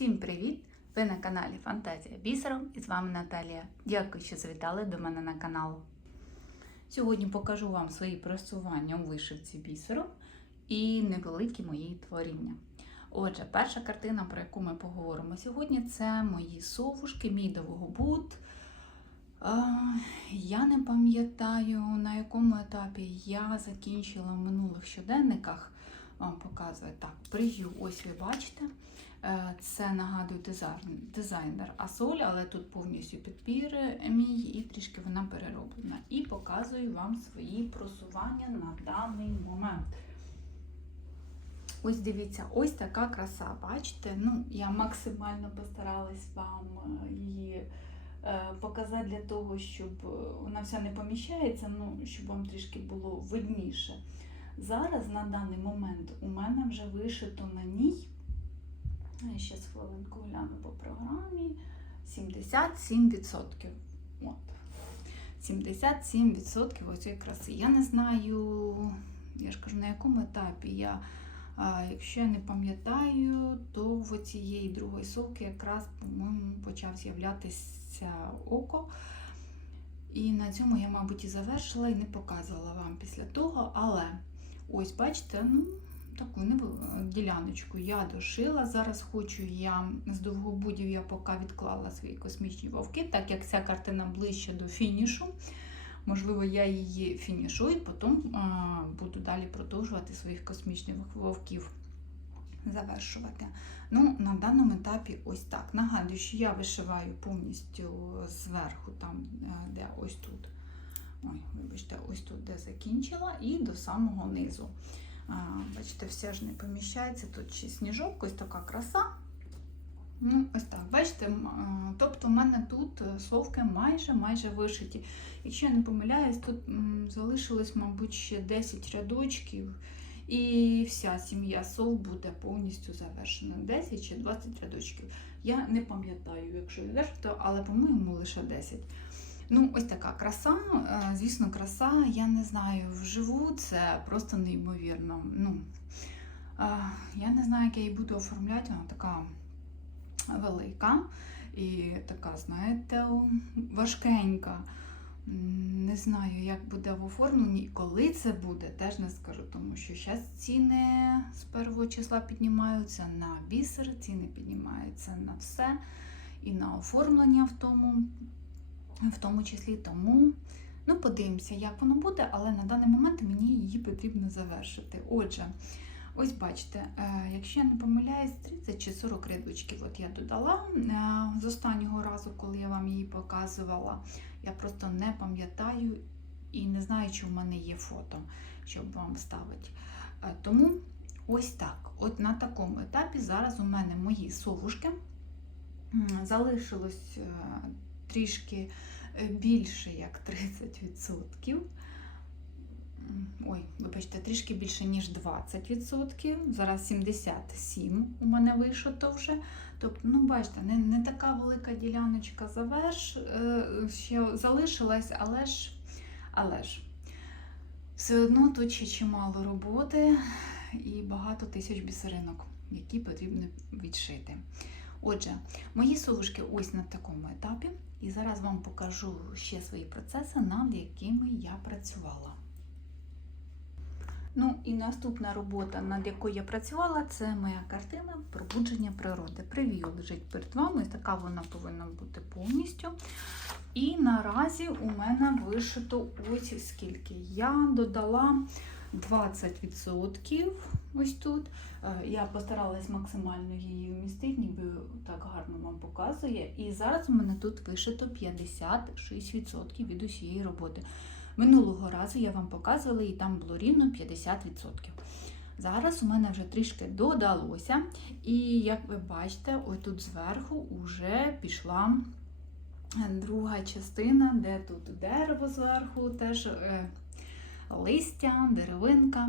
Всім привіт! Ви на каналі Фантазія Бісером і з вами Наталія. Дякую, що завітали до мене на канал. Сьогодні покажу вам свої просування у вишивці бісером і невеликі мої творіння. Отже, перша картина, про яку ми поговоримо сьогодні, це мої совушки, мій довгобут. Я не пам'ятаю, на якому етапі я закінчила в минулих щоденниках. Вам показую так, прев'ю, ось ви бачите. Е, Це дизайн, дизайнер Асоль, але тут повністю підбір мій і трішки вона перероблена. І показую вам свої просування на даний момент. Ось дивіться, ось така краса. Бачите? Ну, я максимально постаралась вам е, її е, показати для того, щоб вона вся не поміщається, ну, щоб вам трішки було видніше. Зараз на даний момент у мене вже вишито на ній. Я ще з хвилинку гляну по програмі. 77%. От. 77% оцієї краси. Я не знаю, я ж кажу, на якому етапі я. Якщо я не пам'ятаю, то в цієї другої совки якраз, по-моєму, почав з'являтися око. І на цьому я, мабуть, і завершила і не показувала вам після того. Але ось, бачите, ну, таку діляночку я дошила. Зараз хочу я з довгобудів я поки відклала свої космічні вовки, так як ця картина ближче до фінішу. Можливо, я її фінішу і потім а, буду далі продовжувати своїх космічних вовків завершувати. Ну, На даному етапі ось так. Нагадую, що я вишиваю повністю зверху, там, де ось тут. Ой, вибачте, ось тут, де закінчила, і до самого низу. А, Бачите, все ж не поміщається. Тут ще сніжок, ось така краса. Ну, ось так, бачите, тобто в мене тут совки майже майже вишиті. Якщо я не помиляюсь, тут залишилось, мабуть, ще 10 рядочків, і вся сім'я сов буде повністю завершена. 10 чи 20 рядочків. Я не пам'ятаю, якщо відверто, але, по-моєму, лише 10. Ну, ось така краса. Звісно, краса, я не знаю, вживу це просто неймовірно. Ну, Я не знаю, як я її буду оформляти, вона така велика і така, знаєте, важкенька. Не знаю, як буде в оформленні, і коли це буде, теж не скажу, тому що зараз ціни з першого числа піднімаються на бісер, ціни піднімаються на все і на оформлення в тому, в тому числі. Тому ну, подивимося, як воно буде, але на даний момент мені її потрібно завершити. Отже, Ось бачите, якщо я не помиляюсь, 30 чи 40 рядочків от я додала з останнього разу, коли я вам її показувала. Я просто не пам'ятаю і не знаю, чи в мене є фото, щоб вам ставити. Тому ось так. От на такому етапі зараз у мене мої совушки. Залишилось трішки е, більше, як 30%. Ой, вибачте, трішки більше, ніж 20%. Зараз 77% у мене вишито вже. Тобто, ну, бачите, не не така велика діляночка заверш, е, ще залишилась, але ж, але ж, все одно тут ще чимало роботи і багато тисяч бісеринок, які потрібно відшити. Отже, мої совушки ось на такому етапі. І зараз вам покажу ще свої процеси, над якими я працювала. Ну і наступна робота, над якою я працювала, це моя картина Пробудження природи. Прев'ю лежить перед вами, така вона повинна бути повністю. І наразі у мене вишито ось скільки. Я додала 20% ось тут. Е, я постаралась максимально її вмістити, ніби так гарно вам показує. І зараз у мене тут вишито 56% від усієї роботи. Минулого разу я вам показувала, і там було рівно 50%. Зараз у мене вже трішки додалося, і, як ви бачите, ось тут зверху вже пішла друга частина, де тут дерево зверху, теж е, листя, деревинка.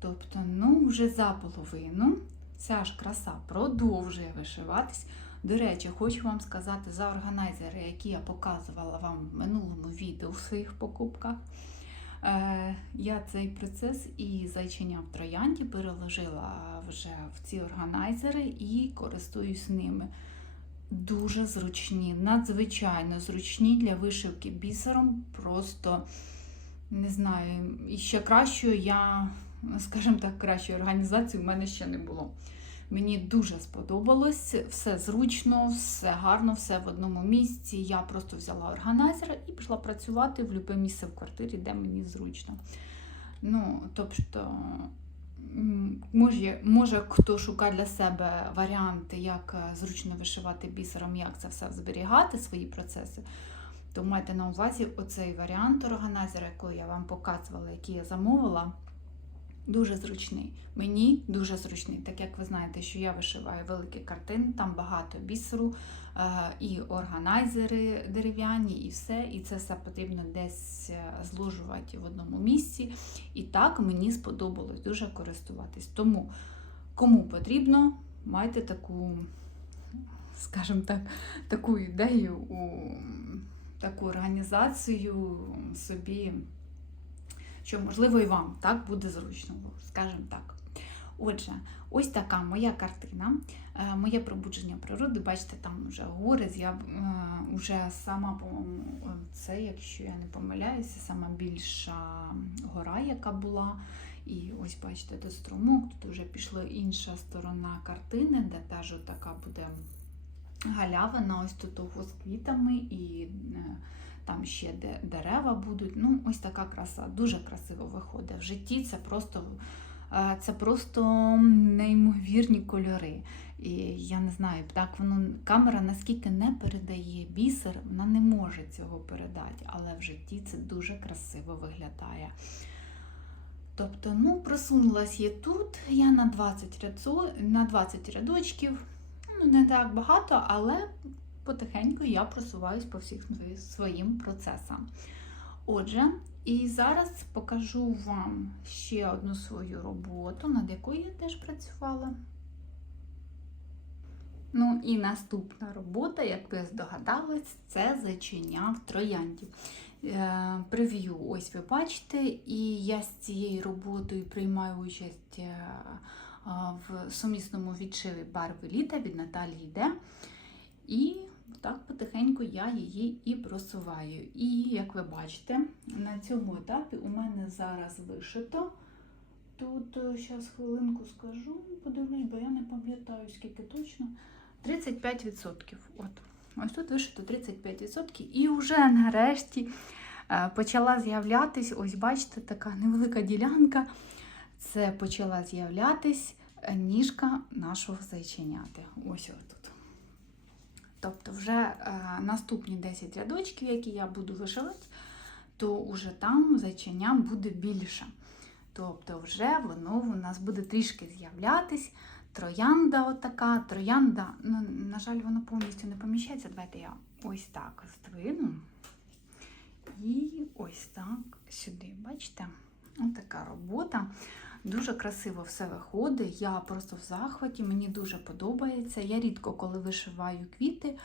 Тобто, ну, вже за половину ця ж краса продовжує вишиватись. До речі, хочу вам сказати за органайзери, які я показувала вам в минулому відео в своїх покупках. Е, я цей процес і зайчення в троянді переложила вже в ці органайзери і користуюсь ними. Дуже зручні, надзвичайно зручні для вишивки бісером. Просто не знаю, і ще кращою я, скажімо так, кращої організації в мене ще не було. Мені дуже сподобалось, все зручно, все гарно, все в одному місці. Я просто взяла органайзер і пішла працювати в будь-яке місце в квартирі, де мені зручно. Ну, тобто, може, може хто шукає для себе варіанти, як е, зручно вишивати бісером, як це все зберігати, свої процеси, то майте на увазі оцей варіант органайзера, який я вам показувала, який я замовила. Дуже зручний. Мені дуже зручний, так як ви знаєте, що я вишиваю великі картини, там багато бісеру, е, і органайзери дерев'яні, і все. І це все потрібно десь е, зложувати в одному місці. І так мені сподобалось дуже користуватись. Тому кому потрібно, майте таку, скажімо так, таку ідею, у таку організацію собі що можливо і вам так буде зручно, скажімо так. Отже, ось така моя картина, е, моє пробудження природи. Бачите, там вже гори, я е, вже сама, по-моєму, це, якщо я не помиляюся, сама більша гора, яка була. І ось бачите, тут струмок, тут вже пішла інша сторона картини, де теж така буде галявина, ось тут того з квітами і е, там ще дерева будуть. Ну, ось така краса, дуже красиво виходить. В житті це просто, е, це просто неймовірні кольори. І я не знаю, так воно камера наскільки не передає бісер, вона не може цього передати, але в житті це дуже красиво виглядає. Тобто, ну, просунулась я тут, я на 20 рядцо, на 20 рядочків, ну, не так багато, але потихеньку я просуваюсь по всіх своїм процесам. Отже, і зараз покажу вам ще одну свою роботу, над якою я теж працювала. Ну і наступна робота, як ви здогадались, це зачиня в троянді. Е, Прев'ю, ось ви бачите, і я з цією роботою приймаю участь е, в сумісному відшиві барви літа від Наталії Де. І так потихеньку я її і просуваю. І як ви бачите, на цьому етапі у мене зараз вишито. Тут, зараз хвилинку скажу, подивлюсь, бо я не пам'ятаю, скільки точно. 35%. От. Ось тут вишито 35%. І вже нарешті е, почала з'являтись, ось бачите, така невелика ділянка. Це почала з'являтись е, ніжка нашого зайченяти. Ось тут. Тобто, вже е, наступні 10 рядочків, які я буду вишивати, то вже там зайченя буде більше. Тобто, вже воно у нас буде трішки з'являтись. Троянда отака, троянда, ну, на жаль, воно повністю не поміщається. Давайте я ось так здвину. І ось так сюди. Бачите? Ось така робота. Дуже красиво все виходить. Я просто в захваті, мені дуже подобається. Я рідко коли вишиваю квіти.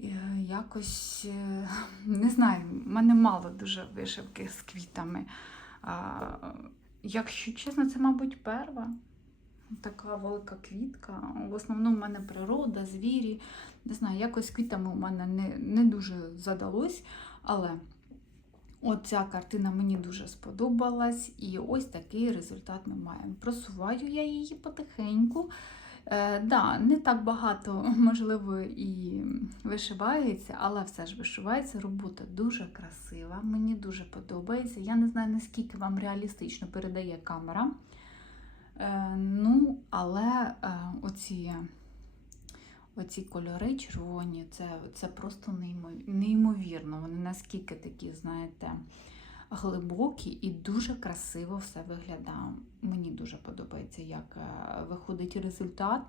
е, Якось е, не знаю, в мене мало дуже вишивки з квітами. Якщо чесно, це, мабуть, перва. Така велика квітка. В основному в мене природа, звірі. Не знаю, якось квітами у мене не, не дуже задалось, але от ця картина мені дуже сподобалась, і ось такий результат ми маємо. Просуваю я її потихеньку. Е, да, не так багато, можливо, і вишивається, але все ж вишивається. Робота дуже красива, мені дуже подобається. Я не знаю, наскільки вам реалістично передає камера. Е, ну, але е, оці, оці кольори червоні, це, це просто неймовірно. Вони наскільки такі, знаєте, глибокі і дуже красиво все виглядає. Мені дуже подобається, як е, виходить результат.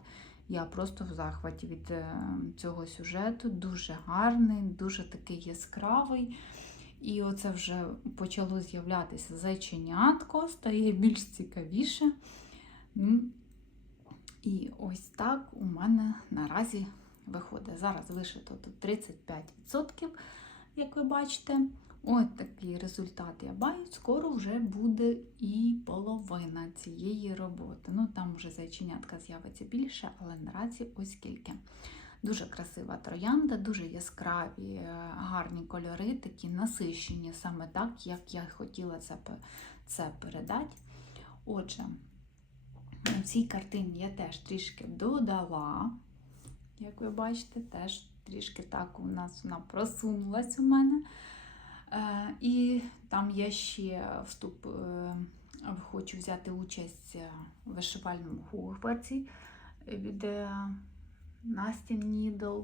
Я просто в захваті від е, цього сюжету. Дуже гарний, дуже такий яскравий. І оце вже почало з'являтися зайченятко, стає більш цікавіше. І ось так у мене наразі виходить. Зараз вишито тут 35%, як ви бачите. От такий результат я бачу. Скоро вже буде і половина цієї роботи. Ну там вже зайченятка з'явиться більше, але наразі ось скільки. Дуже красива троянда, дуже яскраві, е, гарні кольори, такі насищені, саме так, як я хотіла це, це передати. Отже, на цій картині я теж трішки додала. Як ви бачите, теж трішки так у нас вона просунулась у мене. Е, і там я ще вступ, е, хочу взяти участь в вишивальному хогвартсі від е, Насті Нідл.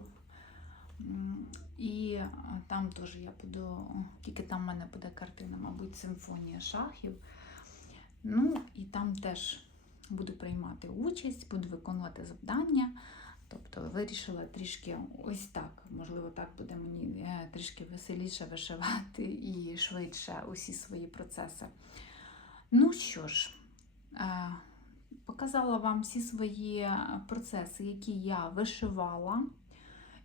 І там теж я буду, тільки там в мене буде картина, мабуть, симфонія шахів. Ну, і там теж буду приймати участь, буду виконувати завдання. Тобто вирішила трішки ось так. Можливо, так буде мені е, трішки веселіше вишивати і швидше усі свої процеси. Ну що ж, е, показала вам всі свої процеси, які я вишивала.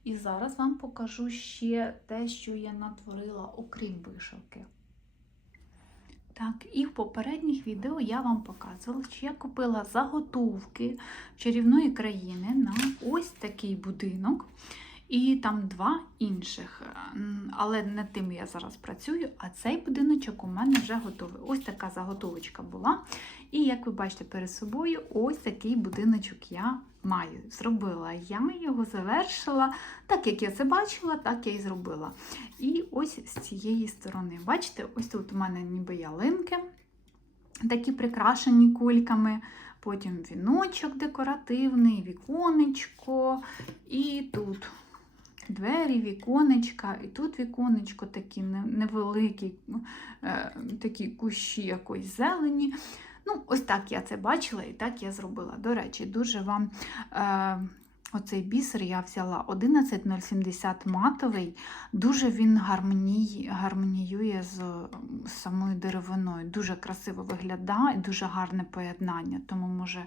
І зараз вам покажу ще те, що я натворила, окрім вишивки. Так, і в попередніх відео я вам показувала, що я купила заготовки чарівної країни на ось такий будинок. І там два інших. Але над тим я зараз працюю, а цей будиночок у мене вже готовий. Ось така заготовочка була. І як ви бачите перед собою, ось такий будиночок я маю. Зробила я його завершила. Так як я це бачила, так я і зробила. І ось з цієї сторони. Бачите, ось тут у мене ніби ялинки, такі прикрашені кульками. Потім віночок декоративний, віконечко, і тут двері, віконечка, і тут віконечко такі невеликі, е, такі кущі якоїсь зелені. Ну, ось так я це бачила і так я зробила. До речі, дуже вам е, оцей бісер я взяла 11070 матовий, дуже він гармоній, гармоніює з, з самою деревиною. Дуже красиво виглядає, дуже гарне поєднання. Тому, може,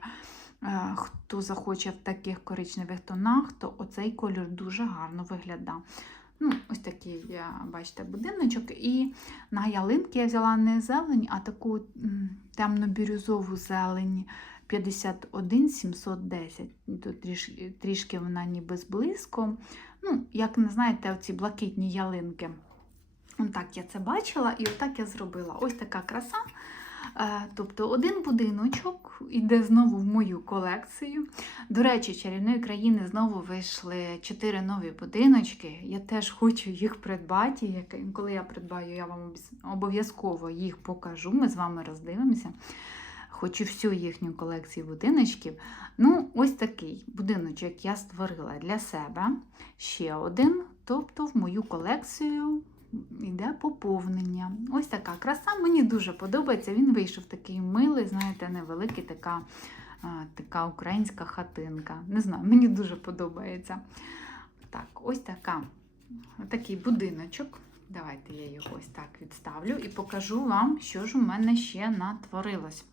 е, хто захоче в таких коричневих тонах, то оцей кольор дуже гарно виглядає. Ну, ось такий, е, бачите, будиночок. І на ялинки я взяла не зелень, а таку темно-бірюзову зелень 51 710. Тут трішки, трішки вона ніби зблизько. Ну, як не знаєте, оці блакитні ялинки. Так я це бачила, і отак я зробила. Ось така краса. Е, Тобто один будиночок іде знову в мою колекцію. До речі, чарівної країни знову вийшли чотири нові будиночки. Я теж хочу їх придбати. Коли я придбаю, я вам обов'язково їх покажу. Ми з вами роздивимося. Хочу всю їхню колекцію будиночків. Ну, ось такий будиночок я створила для себе. Ще один. Тобто в мою колекцію йде поповнення. Ось така краса. Мені дуже подобається. Він вийшов такий милий, знаєте, невеликий, така, а, така українська хатинка. Не знаю, мені дуже подобається. Так, ось така, такий будиночок. Давайте я його ось так відставлю і покажу вам, що ж у мене ще натворилось.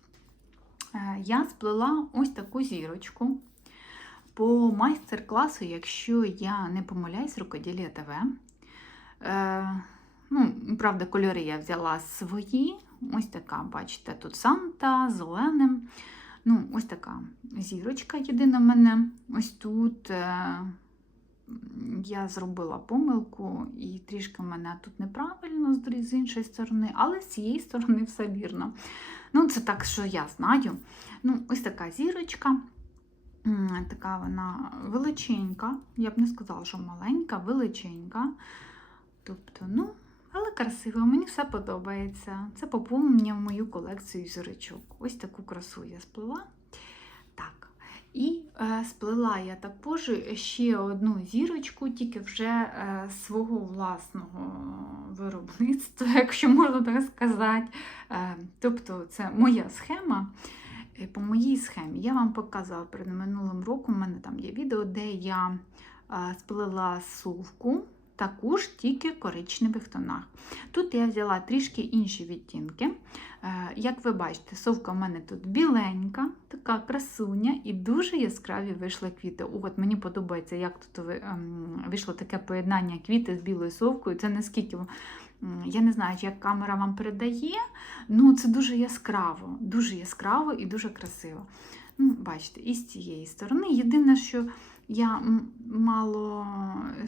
Е, Я сплела ось таку зірочку. По майстер-класу, якщо я не помиляюсь, рукоділля ТВ. Е, ну, правда, кольори я взяла свої. Ось така, бачите, тут Санта, зеленим. Ну, ось така зірочка єдина в мене. Ось тут е, я зробила помилку, і трішки в мене тут неправильно з- іншої сторони, але з цієї сторони все вірно. Ну, це так, що я знаю. Ну, ось така зірочка. Така вона величенька. Я б не сказала, що маленька, величенька. Тобто, ну, але красиво, мені все подобається. Це поповнення в мою колекцію зірочок. Ось таку красу я сплела. Так. І е, сплела я також ще одну зірочку, тільки вже е, свого власного виробництва, якщо можна так сказати. Е, тобто, це моя схема. Е, По моїй схемі я вам показала перед минулим роком. У мене там є відео, де я е, сплела сувку, таку ж тільки в коричневих тонах. Тут я взяла трішки інші відтінки. Е, Як ви бачите, совка в мене тут біленька, така красуня, і дуже яскраві вийшли квіти. От мені подобається, як тут ем, вийшло таке поєднання квіти з білою совкою. Це наскільки Я не знаю, як камера вам передає. Ну, це дуже яскраво, дуже яскраво і дуже красиво. Ну, бачите, і з цієї сторони. Єдине, що я мало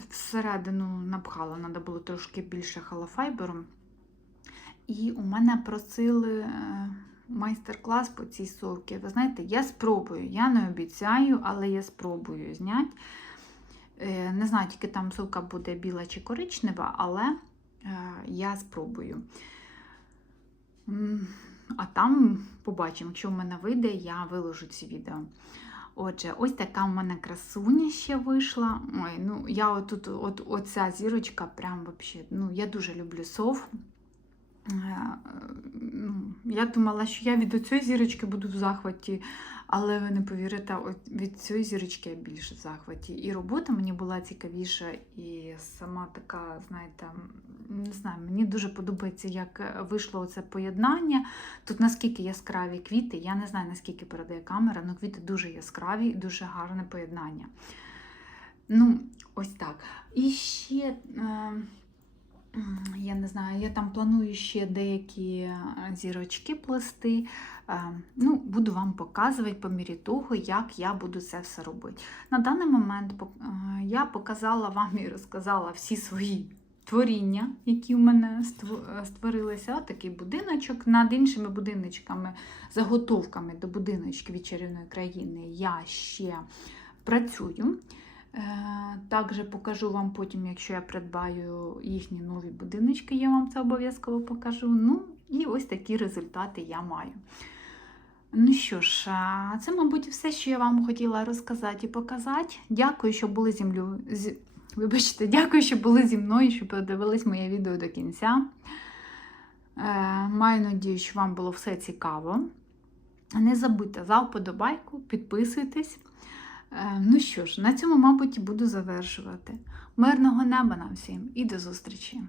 всередину напхала, треба було трошки більше холофайберу. І у мене просили е, майстер-клас по цій совці. Ви знаєте, я спробую, я не обіцяю, але я спробую зняти. Е, Не знаю, тільки там совка буде біла чи коричнева, але е, я спробую. А там побачимо, якщо в мене вийде, я виложу ці відео. Отже, ось така в мене красуня ще вийшла. Ой, ну я отут, от, оця зірочка, прям вообще, ну я дуже люблю сов. Е, ну, я думала, що я від цієї зірочки буду в захваті, але ви не повірите, від цієї зірочки я більше в захваті. І робота мені була цікавіша, і сама така, знаєте, не знаю, мені дуже подобається, як вийшло це поєднання. Тут наскільки яскраві квіти, я не знаю, наскільки передає камера, але квіти дуже яскраві і дуже гарне поєднання. Ну, ось так. І ще. Е, я не знаю, я там планую ще деякі е, зірочки плести. Е, Ну, буду вам показувати по мірі того, як я буду це все робити. На даний момент е, я показала вам і розказала всі свої творіння, які у мене створилися. От такий будиночок. Над іншими будиночками, заготовками до будиночки від чарівної країни я ще працюю. Е, Також покажу вам потім, якщо я придбаю їхні нові будиночки, я вам це обов'язково покажу. Ну, і ось такі результати я маю. Ну що ж, це, мабуть, все, що я вам хотіла розказати і показати. Дякую, що були зі мною. Вибачте, дякую, що були зі мною, що подивились моє відео до кінця. Е, Маю надію, що вам було все цікаво. Не забудьте за вподобайку, підписуйтесь. Е, Ну що ж, на цьому, мабуть, буду завершувати. Мирного неба нам всім і до зустрічі!